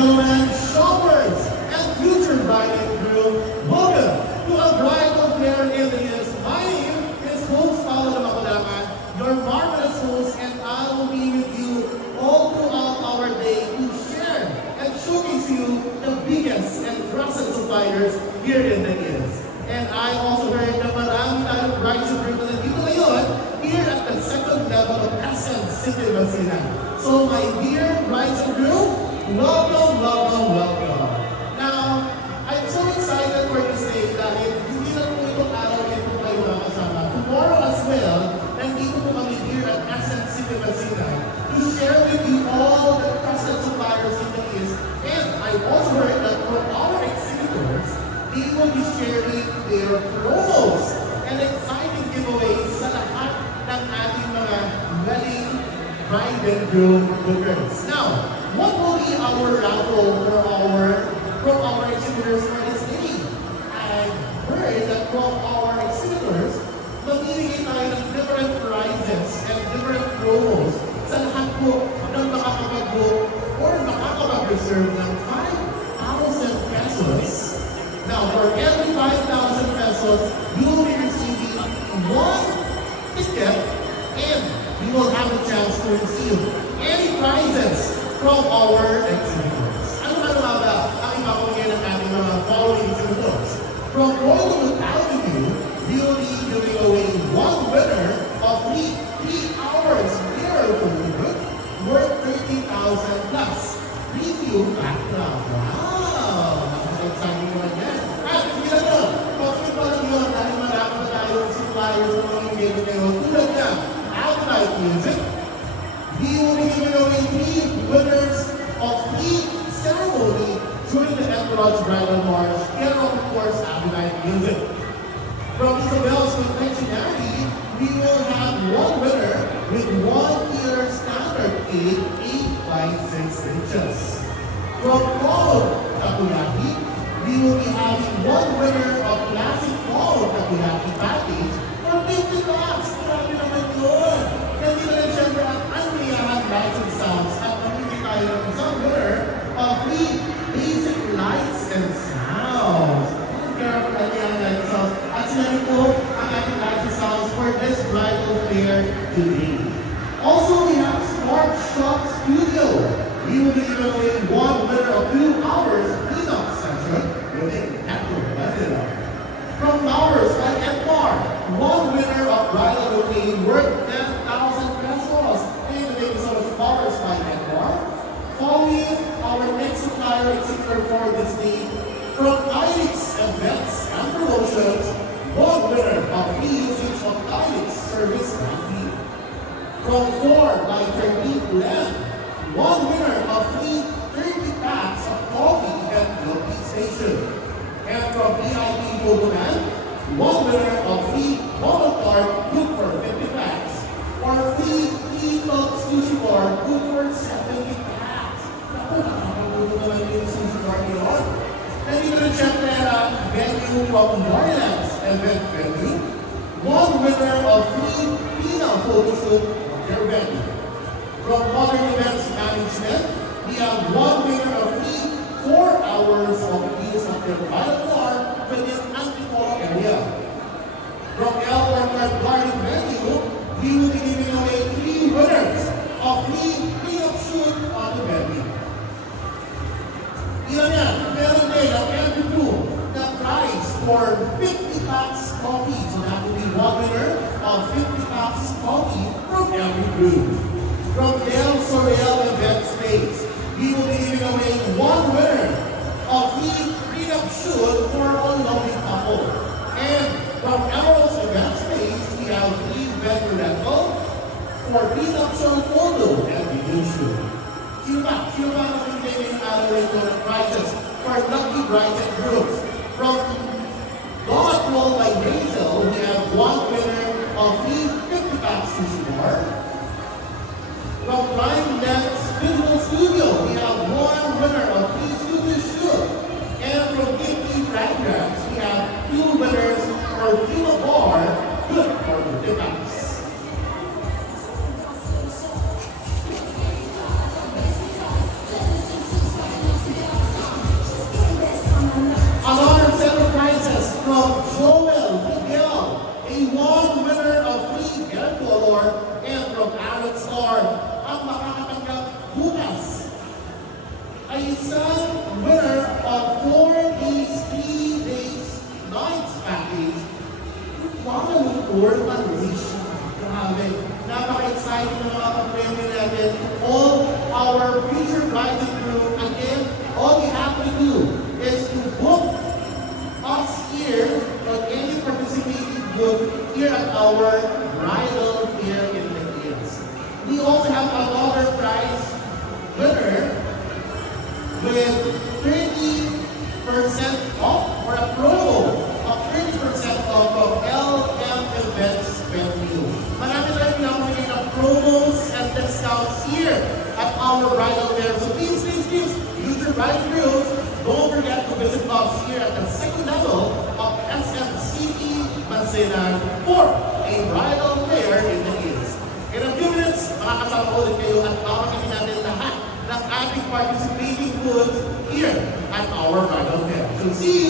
gentlemen, shoppers, and future bride and groom, welcome to a bridal fair in the years. My name is host Paolo Makulangan, your marvelous host, and I will be with you all throughout our day to share and showcase you the biggest and trusted suppliers here in the years. And I also heard na marami tayong brides and groom na dito ngayon here at the second level of SM City Masina. So my dear brides and groom, welcome, welcome, welcome. Now, I'm so excited for this day dahil hindi lang po itong araw ito kayo makasama. Tomorrow as well, nandito po kami here at SM City Masina to share with you all the trusted suppliers in the East. And I also heard that for our exhibitors, they will be sharing their promos and exciting giveaways sa lahat ng ating mga wedding bride and groom bookers. Now, what will be our raffle from our exhibitors for this day? I heard that from our exhibitors, mamimigay tayo ng different prizes and different promos sa lahat po ng makakapag-book or makakapag-reserve ng 5,000 pesos. Now, for every 5,000 pesos, you will be receiving one ticket and you will have a chance to receive any prizes from our exhibitors. Ano nga ba ang ipapamigay ng ating mga following exhibitors? From Royal Avenue, we will be giving away one winner of 3 hours miracle worth 30,000 plus review background. Wow! Exciting naman yan. At hindi na ito, pag-ibig pa lang yun dahil marami na tayong suppliers na mga giving ngayon tulad na Outright Music. We will be giving away 3 winners of 3 ceremony during the Entourage Bridal March and of course Outright Music. From Isabel's Confectionery, we will have one winner with 1-year standard cake 8 by 6 inches. From Paul Takoyaki, we will be having one winner of classic Paul Takoyaki package for 50 bucks. Grabe naman yun! Hindi na rin siyempre ang unliyahan lights and sounds at mamimigay tayo ng isang winner of 3 basic lights and sounds. Kaya po unliyahan lights and sounds. At sila rin po ang ating lights and sounds for this bridal fair today. Also, we have Smart Shop Studio. We will be giving away one winner of 2 hours cleanup session within Metro Manila. From Flowers by Edmar, one winner of bridal bouquet worth 10,000 pesos. Thank you so much, Flowers by Edmar. Following our next supplier exhibitor for this day, from Ilix Events and Promotions, one winner of free usage of Ilix service monthly. From Ford by Termite Blend, one winner of free 30 packs of coffee at Loki Station. And from VIP Photoman, one winner of free bottle card good for 50 packs. Or free Talk Sushi Bar good for 70 packs. Naku, nakakagulo naman yung sushi bar yun. Nandito rin syempre ang venue from Norlands Event Venue. One winner of free Pina Photoshoot of their venue. From Modern Events Management, we have one winner of free 4 hours of use of their bridal car within Antipolo area. From El Orchard Garden Venue, we will be giving away 3 winners of free cleanup shoot on the venue. Ilan yan? Meron din ang every crew na prize for 50 packs coffee. So that will be one winner of 50 packs coffee from every crew. From El Sorel Event Space, we will be giving away one winner of free cleanup shoot for a lovely couple. And from Emerald's Event Space, we have 3 vendor rental for cleanup shoot photo and video shoot. Sino ba ang magbibigay ng araw ito ng prizes for lucky brides and grooms? From Donut Roll by Hazel, we have one winner of free 50 packs sushi bar. From Prime Lens Visual Studio, we have one winner of free studio shoot. And from Gifty Fragrance, we have 2 winners for Kilo Bar, good for 50 packs. Store and from Arrow Store. Ang makakatanggap bukas ay isang winner of 4 days, 3 days, nights package. Kuala Lumpur, Malaysia. Grabe. Napaka-exciting na mga kapremyo natin. All our future brides and groom, again, all you have to do is to book us here on any participating group here at our bridal fair in the Hills. We also have another prize winner with 30% off or a promo of 30% off of LM Events Venue. Marami tayong pinapagay ng promos and discounts here at our bridal fair. So please, future bride groups, don't forget to visit us here at the second level of SMCE Basilan for a bridal fair in the Hills. In a few minutes, makakasama ulit kayo at makakagin natin lahat ng ating participating foods here at our bridal fair. So see you